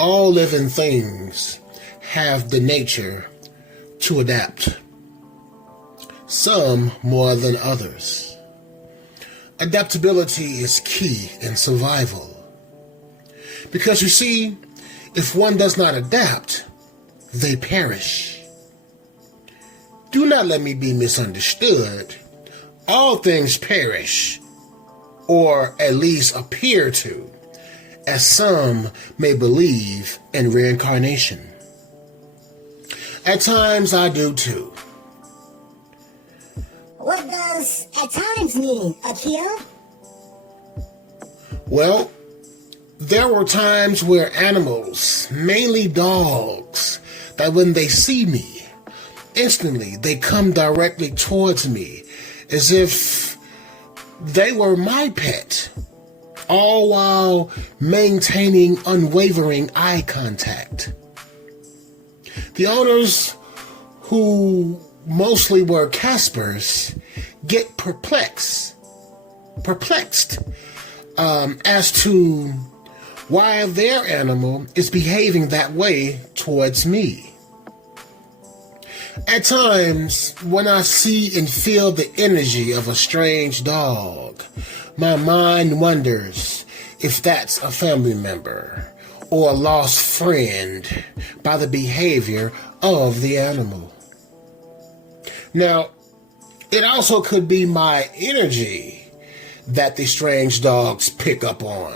All living things have the nature to adapt, some more than others. Adaptability is key in survival. Because you see, if one does not adapt, they perish. Do not let me be misunderstood. All things perish, or at least appear to, as some may believe in reincarnation. At times I do too. What does at times mean, Akio? Well, there were times where animals, mainly dogs, that when they see me, instantly they come directly towards me as if they were my pet, all while maintaining unwavering eye contact. The owners, who mostly were Caspers, get perplexed as to why their animal is behaving that way towards me. At times, when I see and feel the energy of a strange dog, my mind wonders if that's a family member or a lost friend by the behavior of the animal. Now, it also could be my energy that the strange dogs pick up on,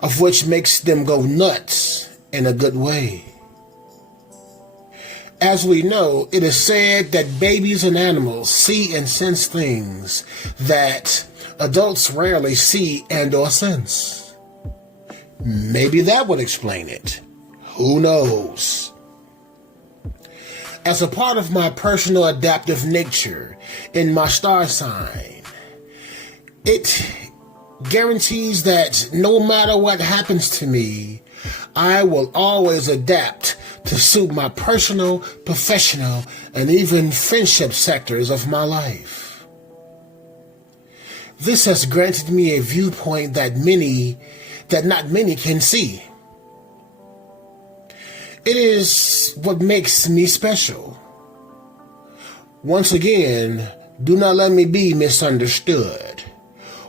of which makes them go nuts in a good way. As we know, it is said that babies and animals see and sense things that adults rarely see and or sense. Maybe that would explain it. Who knows? As a part of my personal adaptive nature in my star sign, it guarantees that no matter what happens to me, I will always adapt to suit my personal, professional, and even friendship sectors of my life. This has granted me a viewpoint that not many can see. It is what makes me special. Once again, do not let me be misunderstood.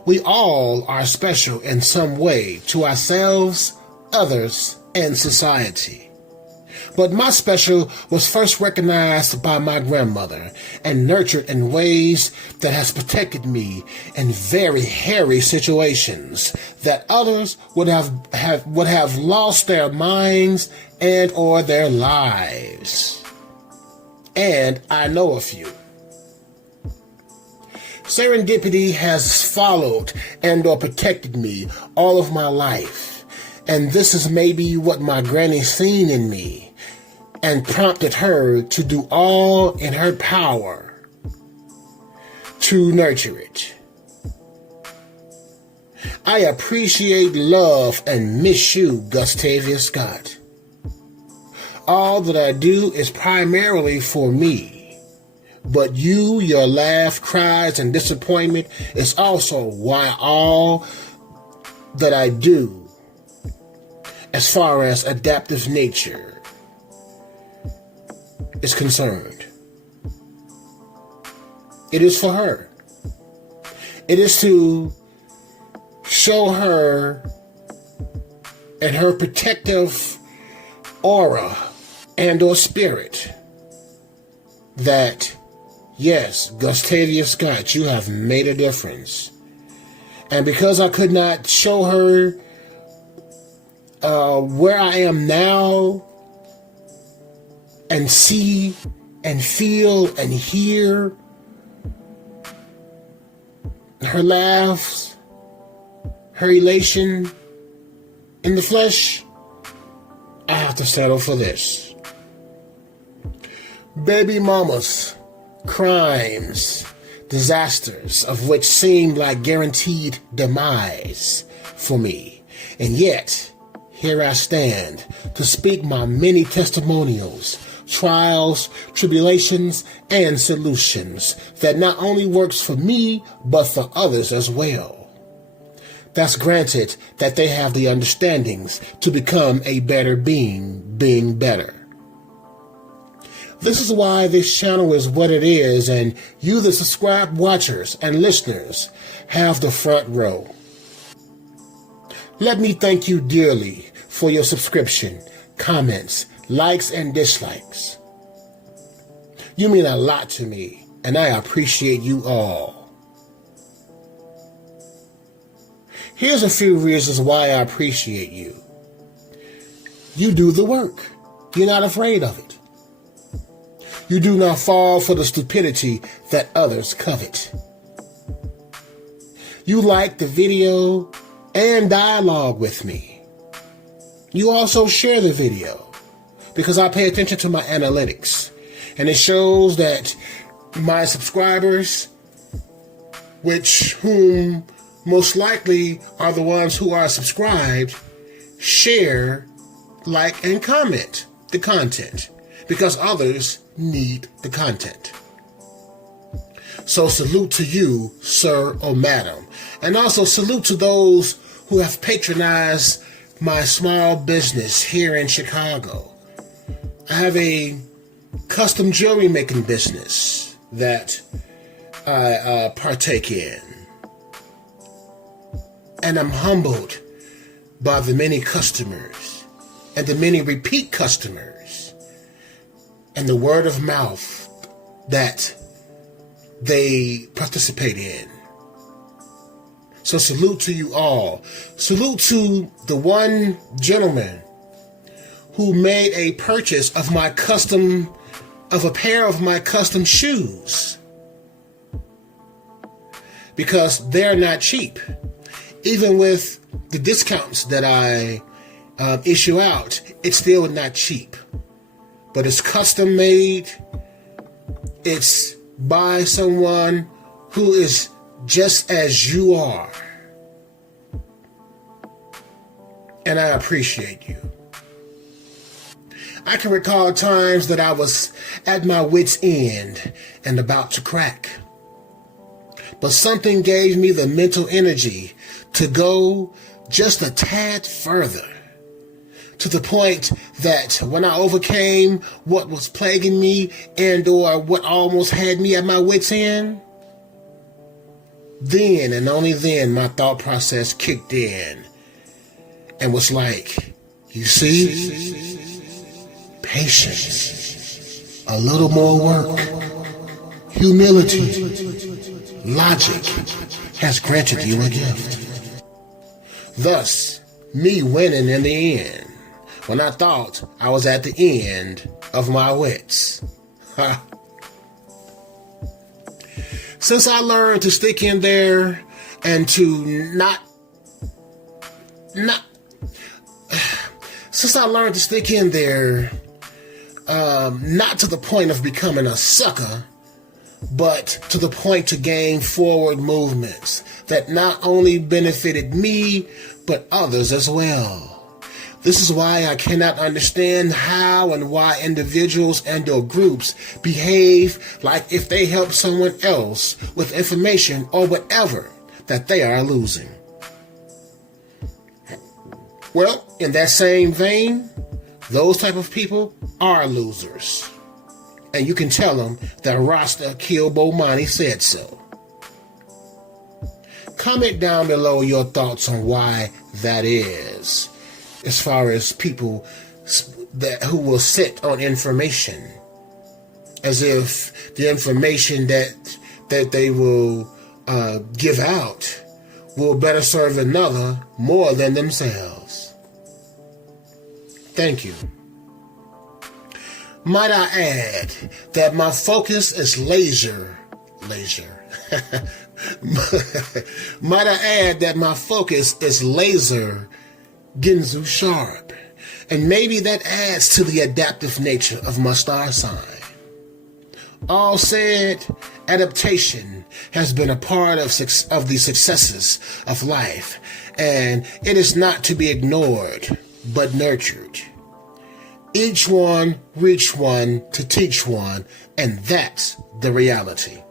We all are special in some way to ourselves, others, and society. But my special was first recognized by my grandmother and nurtured in ways that has protected me in very hairy situations that others would have lost their minds and or their lives. And I know a few. Serendipity has followed and or protected me all of my life. And this is maybe what my granny seen in me and prompted her to do all in her power to nurture it. I appreciate, love, and miss you, Gustavia Scott. All that I do is primarily for me, but you, your laugh, cries, and disappointment is also why all that I do as far as adaptive nature is concerned. It is for her. It is to show her and her protective aura and or spirit that, yes, Gustavia Scott, you have made a difference. And because I could not show her where I am now and see and feel and hear her laughs, her elation in the flesh, I have to settle for this. Baby mamas, crimes, disasters of which seemed like guaranteed demise for me. And yet, here I stand to speak my many testimonials, trials, tribulations, and solutions that not only works for me, but for others as well. that's granted that they have the understandings to become a better being better. This is why this channel is what it is, and you, the subscribed watchers and listeners, have the front row. Let me thank you dearly for your subscription, comments, likes, and dislikes. You mean a lot to me, and I appreciate you all. Here's a few reasons why I appreciate you. You do the work. You're not afraid of it. You do not fall for the stupidity that others covet. You like the video and dialogue with me. You also share the video because I pay attention to my analytics, and it shows that my subscribers, whom most likely are the ones who are subscribed, share, like, and comment the content because others need the content. So salute to you, sir or madam. And also salute to those who have patronized my small business here in Chicago. I have a custom jewelry making business that I partake in. And I'm humbled by the many customers and the many repeat customers and the word of mouth that they participate in. So salute to you all. Salute to the one gentleman who made a purchase of a pair of my custom shoes, because they're not cheap. Even with the discounts that I issue out, it's still not cheap. But it's custom made. It's by someone who is just as you are. And I appreciate you. I can recall times that I was at my wit's end and about to crack. But something gave me the mental energy to go just a tad further, to the point that when I overcame what was plaguing me and or what almost had me at my wit's end, then and only then my thought process kicked in and was like, you see, patience, a little more work, humility, logic has granted you a gift. Thus, me winning in the end, when I thought I was at the end of my wits. Since I learned to stick in there and to since I learned to stick in there, not to the point of becoming a sucker, but to the point to gain forward movements that not only benefited me, but others as well. This is why I cannot understand how and why individuals and or groups behave like if they help someone else with information or whatever that they are losing. Well, in that same vein, those type of people are losers. And you can tell them that Rasta Kilbomani said so. Comment down below your thoughts on why that is, as far as people who will sit on information as if the information that they will give out will better serve another more than themselves. Thank you. Might I add that my focus is laser. Might I add that my focus is laser Ginzu sharp, and maybe that adds to the adaptive nature of my star sign. All said, adaptation has been a part of the successes of life, and it is not to be ignored, but nurtured. Each one reach one to teach one, and that's the reality.